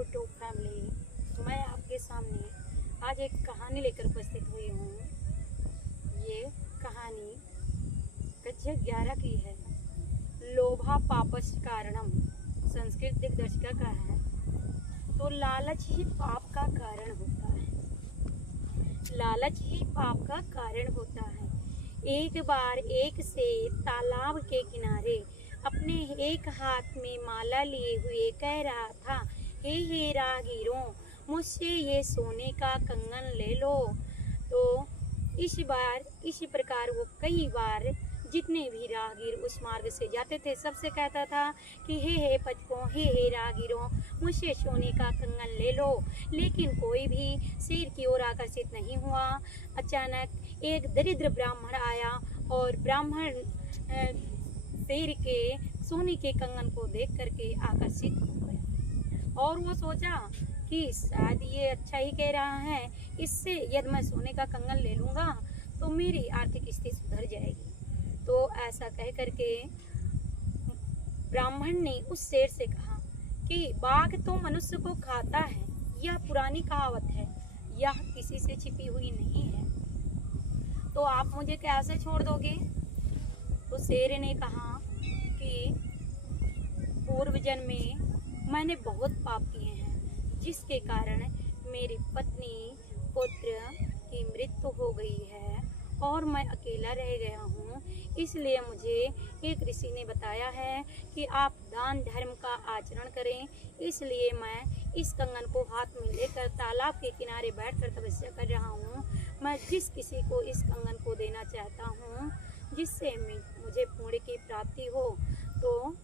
YouTube family, मैं आपके सामने आज एक कहानी लेकर उपस्थित हुई हूँ। ये कहानी कक्षा 11 की है। लोभा पापस्य कारणम, संस्कृत दिग्दर्शिका का है। तो लालच ही पाप का कारण होता है। लालच ही पाप का कारण होता है। एक बार एक शेर तालाब के किनारे अपने एक हाथ में माला लिए हुए कह रहा था, हे राहगीरों, मुझसे ये सोने का कंगन ले लो। तो इस प्रकार वो कई बार जितने भी राहगीर उस मार्ग से जाते थे सबसे कहता था कि हे पथिकों, हे राहगीरों, मुझसे सोने का कंगन ले लो। लेकिन कोई भी शेर की ओर आकर्षित नहीं हुआ। अचानक एक दरिद्र ब्राह्मण आया और ब्राह्मण शेर के सोने के कंगन को देख करके आकर्षित हो गया और वो सोचा कि शायद ये अच्छा ही कह रहा है, इससे यदि मैं सोने का कंगन ले लूँगा तो मेरी आर्थिक स्थिति सुधर जाएगी। तो ऐसा कह करके ब्राह्मण ने उस शेर से कहा कि बाघ तो मनुष्य को खाता है, यह पुरानी कहावत है, यह किसी से छिपी हुई नहीं है। तो आप मुझे कैसे छोड़ दोगे? तो शेर ने कहा कि पूर्व जन्म में मैंने बहुत पाप किए हैं, जिसके कारण मेरी पत्नी पुत्र की मृत्यु हो गई है और मैं अकेला रह गया हूँ। इसलिए मुझे एक ऋषि ने बताया है कि आप दान धर्म का आचरण करें। इसलिए मैं इस कंगन को हाथ में लेकर तालाब के किनारे बैठकर तपस्या कर रहा हूँ। मैं जिस किसी को इस कंगन को देना चाहता हूँ जिससे मुझे पुण्य की प्राप्ति हो। तो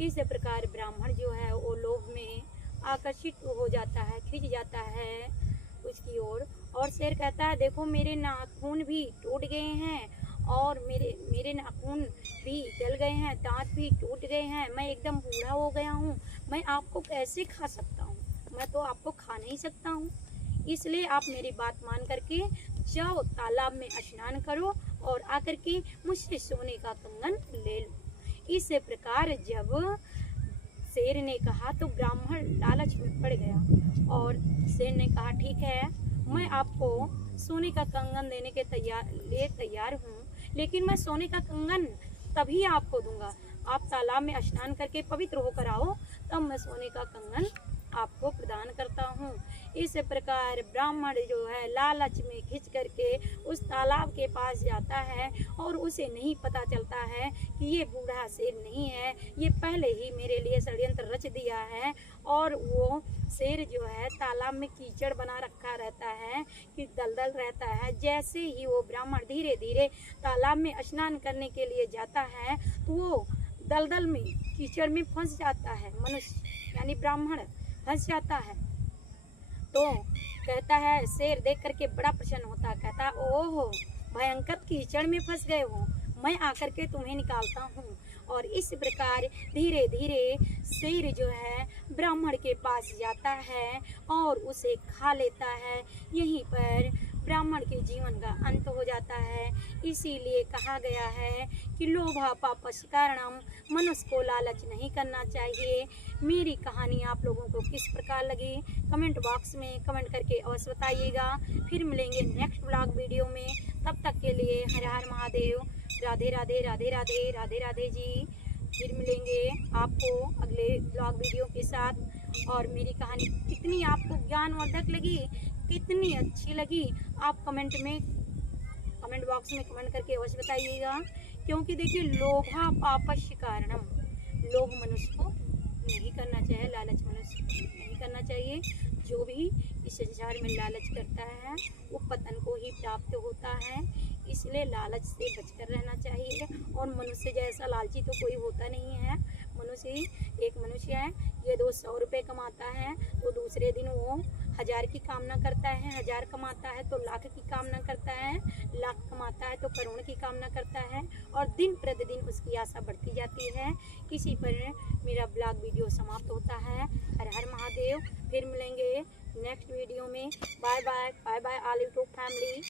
इस प्रकार ब्राह्मण जो है वो लोभ में आकर्षित हो जाता है, खिंच जाता है उसकी ओर। और शेर कहता है, देखो मेरे नाखून भी टूट गए हैं और मेरे नाखून भी जल गए हैं, दांत भी टूट गए हैं, मैं एकदम बूढ़ा हो गया हूँ, मैं आपको कैसे खा सकता हूँ? मैं तो आपको खा नहीं सकता हूँ। इसलिए आप मेरी बात मान करके जाओ, तालाब में स्नान करो और आकर के मुझसे सोने का कंगन ले लो। इस प्रकार जब शेर ने कहा तो ब्राह्मण लालच में पड़ गया और शेर ने कहा, ठीक है, मैं आपको सोने का कंगन देने के लिए तैयार हूँ, लेकिन मैं सोने का कंगन तभी आपको दूंगा, आप तालाब में स्नान करके पवित्र होकर आओ, तब मैं सोने का कंगन आपको प्रदान करता हूँ। इस प्रकार ब्राह्मण जो है लालच में खिंच करके उस तालाब के पास जाता है और उसे नहीं पता चलता है कि ये बूढ़ा शेर नहीं है, ये पहले ही मेरे लिए षड्यंत्र रच दिया है। और वो शेर जो है तालाब में कीचड़ बना रखा रहता है कि दलदल रहता है। जैसे ही वो ब्राह्मण धीरे धीरे तालाब में स्नान करने के लिए जाता है तो वो दलदल में कीचड़ में फंस जाता है। मनुष्य यानी ब्राह्मण फंस जाता है। तो कहता है, शेर देख करके बड़ा प्रसन्न होता है, कहता, ओहो भयंकर कीचड़ में फंस गए हो, मैं आकर के तुम्हें निकालता हूँ। और इस प्रकार धीरे धीरे शेर जो है ब्राह्मण के पास जाता है और उसे खा लेता है। यहीं पर ब्राह्मण के जीवन का अंत हो जाता है। इसीलिए कहा गया है कि लोभा पापस्य कारणम, मनुष्य को लालच नहीं करना चाहिए। मेरी कहानी आप लोगों को किस प्रकार लगी कमेंट बॉक्स में कमेंट करके अवश्य बताइएगा। फिर मिलेंगे नेक्स्ट ब्लॉग वीडियो में। तब तक के लिए हर हर महादेव, राधे राधे राधे राधे राधे राधे जी। फिर मिलेंगे आपको अगले ब्लॉग वीडियो के साथ। और मेरी कहानी कितनी आपको ज्ञानवर्धक लगी, कितनी अच्छी लगी, आप कमेंट बॉक्स में कमेंट करके अवश्य बताइएगा। क्योंकि देखिए, लोभा पापस्य कारणम, लोभ मनुष्य को नहीं करना चाहिए, लालच मनुष्य को नहीं करना चाहिए। जो भी इस संसार में लालच करता है वो पतन को ही प्राप्त होता है। इसलिए लालच से बचकर रहना चाहिए। और मनुष्य जैसा लालची तो कोई होता नहीं है। एक मनुष्य है, ये 100 रुपये कमाता है तो दूसरे दिन वो 1000 की कामना करता है, 1000 कमाता है तो लाख की कामना करता है, लाख कमाता है तो करोड़ की कामना करता है। और दिन प्रतिदिन उसकी आशा बढ़ती जाती है। इसी पर मेरा ब्लॉग वीडियो समाप्त होता है। हर हर महादेव। फिर मिलेंगे नेक्स्ट वीडियो में। Bye bye bye bye all YouTube family.